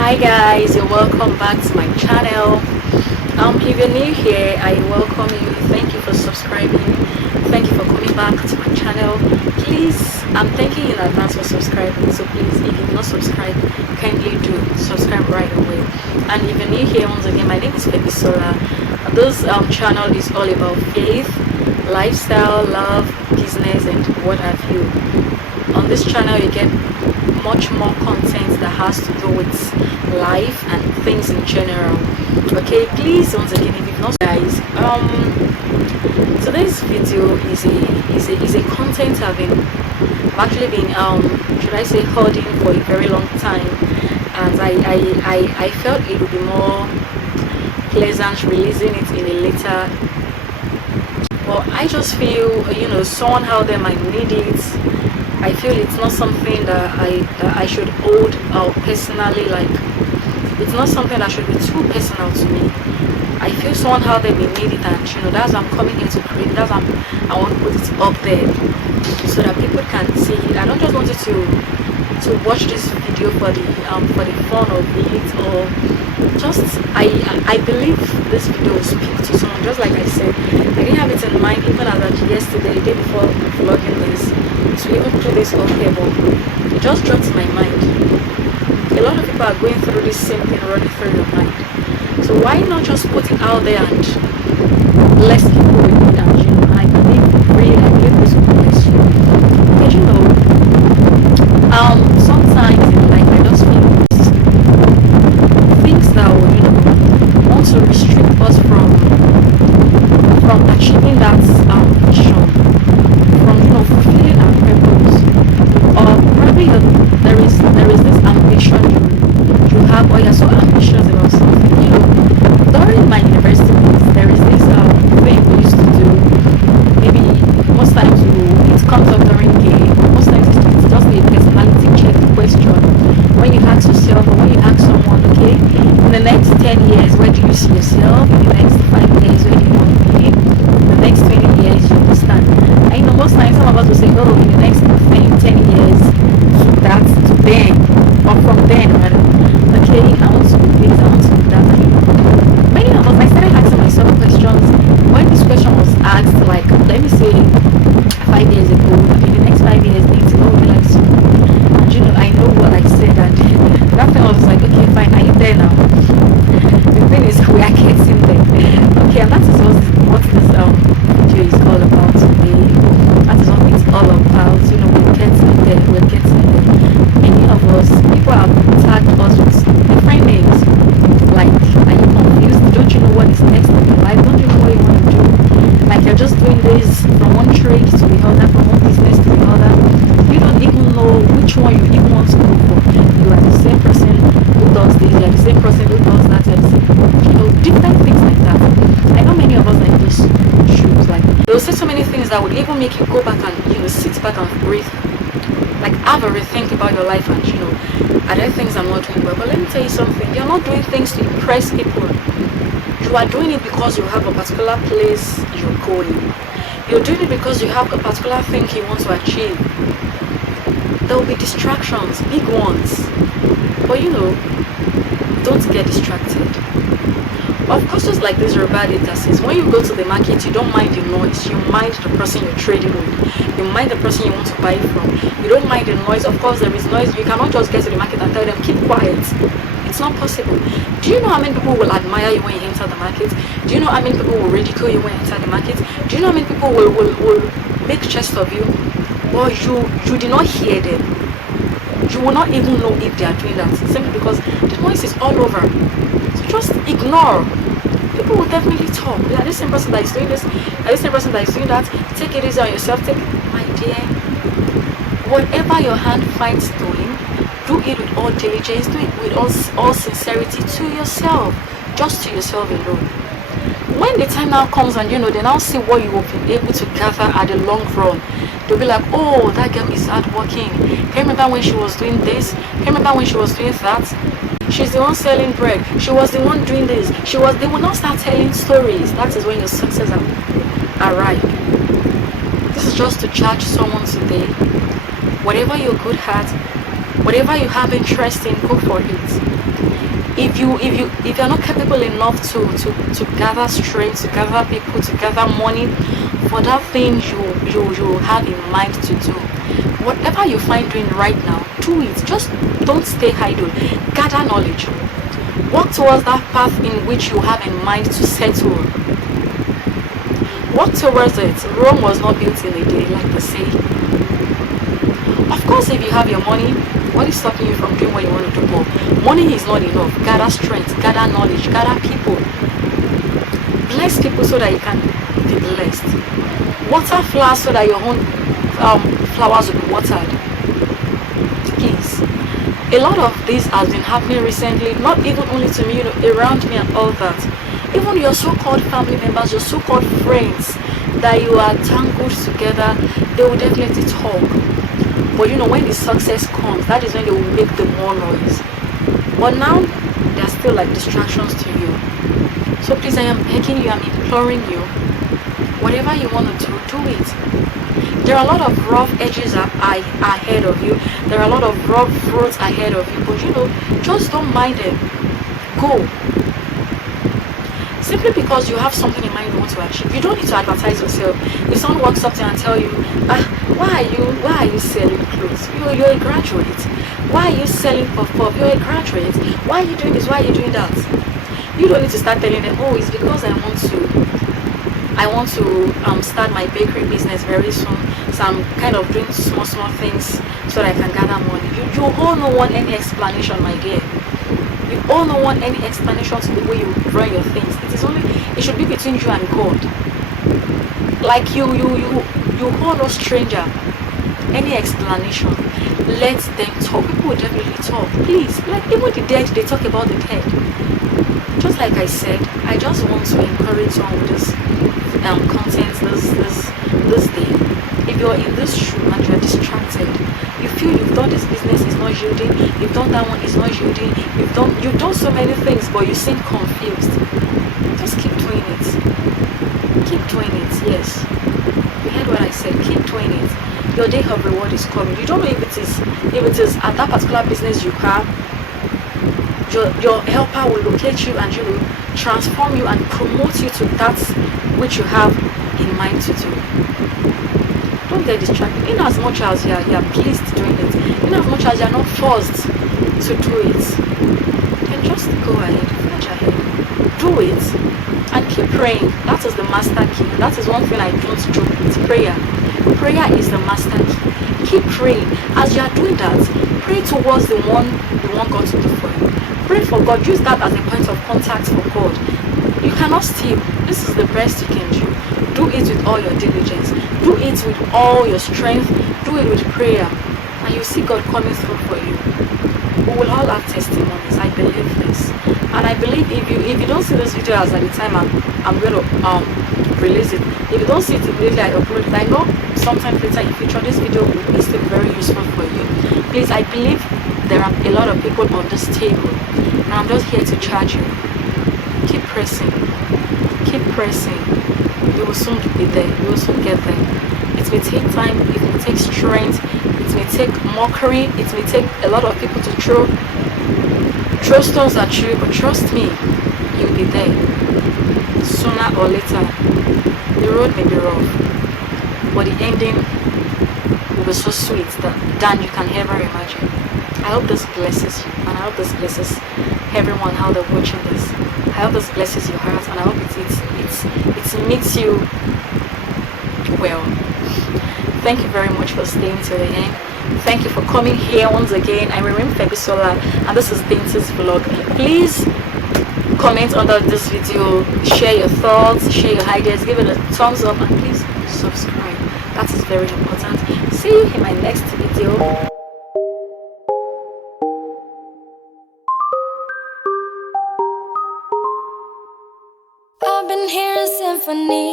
Hi guys, you're welcome back to my channel. If you're new here, I welcome you. Thank you for subscribing. Thank you for coming back to my channel. Please, I'm thanking you in advance for subscribing. So please, if you've not subscribed, kindly do subscribe right away. And if you're new here, once again, my name is Eccl. This channel is all about faith, lifestyle, love, business, and what have you. On this channel, you get much more content that has to do with life and things in general. Okay, please, once again, if you've not, guys, today's video is a content I've actually been should I say holding for a very long time, and I felt it would be more pleasant releasing it in a later. Well, I just feel, someone out there might need it. I feel it's not something that I should hold personally. Like, it's not something that should be too personal to me. I feel someone out there may need it, and that's why I'm coming here to create. That's why I want to put it up there so that people can see it. I don't just want you to watch this video for the fun of it, or just I believe this video will speak to someone. Just like I said, I didn't have it in mind even as of yesterday, the day before vlogging this, to even put this up here, but it just dropped in my mind. A lot of people are going through this same thing running through your mind. So why not just put it out there and bless people with it? And I believe this will bless you. Because sometimes in life I just feel things that will, want to restrict us from achieving that vision, from fulfilling our purpose, or probably there is this ambition you have, or you're so ambitious about something. During my university days, there is this thing we used to do. Maybe most times it comes up during game, but most times it's just a personality check question. When you ask yourself, or when you ask someone, okay, in the next 10 years, where do you see yourself? In the next 5 years, where do you want to be? In the next 20 years, you understand? I know most times some of us will say, oh, in the next 10 years, to that, to then, or from then, rather. Okay, I want to do this, I want to do that. And many of us, I started asking myself questions. When this question was asked, like, let me say, 5 years ago, in the next 5 years, things will be like so. And I know what I said, and that thing was like, okay, fine, are you there now? The thing is, we are getting there. Okay, and that is what this video is all about today. That is what it's all about. We're getting there, we're getting there. Many of us, people have tagged us with different names. Like, are you confused? Don't you know what is next in your life? Don't you know what you want to do? Like, you're just doing this from one trade to the other, from one business to the other. You don't even know which one you even want to go for. You are the same person who does this, you are the same person who does that, you are the same, different things like that. I know many of us like this shoes, like, they'll say so many things that would even make you go back and, sit back and breathe. Like, have a rethink about your life, and, are there things I'm not doing well? But let me tell you something, you're not doing things to impress people. You are doing it because you have a particular place you're going. You're doing it because you have a particular thing you want to achieve. There will be distractions, big ones. But don't get distracted. Of course, just like this Yoruba data says, when you go to the market, you don't mind the noise. You mind the person you're trading with. You mind the person you want to buy from. You don't mind the noise. Of course, there is noise. You cannot just get to the market and tell them, keep quiet. It's not possible. Do you know how many people will admire you when you enter the market? Do you know how many people will ridicule you when you enter the market? Do you know how many people will make jest of you? But you did not hear them. You will not even know if they are doing that, simply because the noise is all over. So just ignore. People will definitely talk. Yeah, this same person that is doing this, this same person that is doing that. Take it easy on yourself. My dear, whatever your hand finds doing, do it with all diligence, do it with all sincerity to yourself, just to yourself alone. When the time now comes and they now see what you will be able to gather at the long run, they'll be like, oh, that girl is hardworking. Can you remember when she was doing this? Can you remember when she was doing that? She's the one selling bread. She was the one doing this. They will not start telling stories. That is when your success arrive. This is just to charge someone today. Whatever you're good at, whatever you have interest in, go for it. If you're not capable enough to gather strength, to gather people, to gather money for that thing you have in mind to do, whatever you find doing right now, do it. Just don't stay idle. Gather knowledge. Walk towards that path in which you have in mind to settle. Walk towards it. Rome was not built in a day, like they say. Of course, if you have your money, what is stopping you from doing what you want to do more? Money is not enough. Gather strength, gather knowledge, gather people. Bless people so that you can be blessed. Water flowers so that your own flowers will be watered. Please. A lot of this has been happening recently, not even only to me, around me and all that. Even your so-called family members, your so-called friends that you are tangled together, they will definitely talk. But when the success comes, that is when they will make the more noise. But now, they are still like distractions to you. So please, I am begging you, I'm imploring you, whatever you want to do, do it. There are a lot of rough edges ahead of you. There are a lot of rough roads ahead of you. But just don't mind them. Go. Simply because you have something in mind you want to achieve, you don't need to advertise yourself. If someone walks up to you and tell you, why are you selling clothes? You're a graduate. Why are you selling puff? You're a graduate. Why are you doing this? Why are you doing that? You don't need to start telling them, oh, it's because I want to start my bakery business very soon. So I'm kind of doing small things so that I can gather money. You all don't want any explanation, my dear. You all don't want any explanation to the way you run your things. It should be between you and God. Like you hold no stranger. Any explanation, let them talk. People will definitely talk. Please, like even the dead, they talk about the dead. Just like I said, I just want to encourage you with this content this day. If you're in this shoe and you're distracted, you feel you've done this business, is not yielding, you've done that one, is not yielding, you've done so many things, but you seem confused. Just keep doing it. Keep doing it, yes. You heard what I said, keep doing it. Your day of reward is coming. You don't know if it is at that particular business you have, your helper will locate you and will transform you and promote you to that which you have in mind to do. Don't get distracted. In as much as you are pleased doing it, in as much as you are not forced to do it, then just go ahead, forge ahead, do it, and keep praying. That is the master key. That is one thing I don't joke with. Prayer. Prayer is the master key. Keep praying. As you are doing that, pray towards the one you want God to do for you. Pray for God. Use that as a point of contact for God. You cannot steal. This is the best you can do. Do it with all your diligence. Do it with all your strength. Do it with prayer. And you see God coming through for you. We will all have testimonies. I believe this. And I believe if you don't see this video as at the time I'm going to release it, if you don't see it immediately I upload it, I know sometime later in future this video will still be very useful for you. Please, I believe there are a lot of people on this table, and I'm just here to charge you. Keep pressing. Keep pressing. You will soon be there. You will soon get there. It may take time. It may take strength. It may take mockery. It may take a lot of people to throw stones at you, but trust me, you'll be there. Sooner or later, the road may be rough, but the ending will be so sweet than you can ever imagine. I hope this blesses you, and I hope this blesses everyone how they're watching this. I hope this blesses your heart, and I hope it meets you well. Thank you very much for staying till the end. Thank you for coming here once again. I remain Febisola, and this is Binta's vlog. Please comment under this video, share your thoughts, share your ideas, give it a thumbs up, and please subscribe. That is very important. See you in my next video. I've been hearing symphonies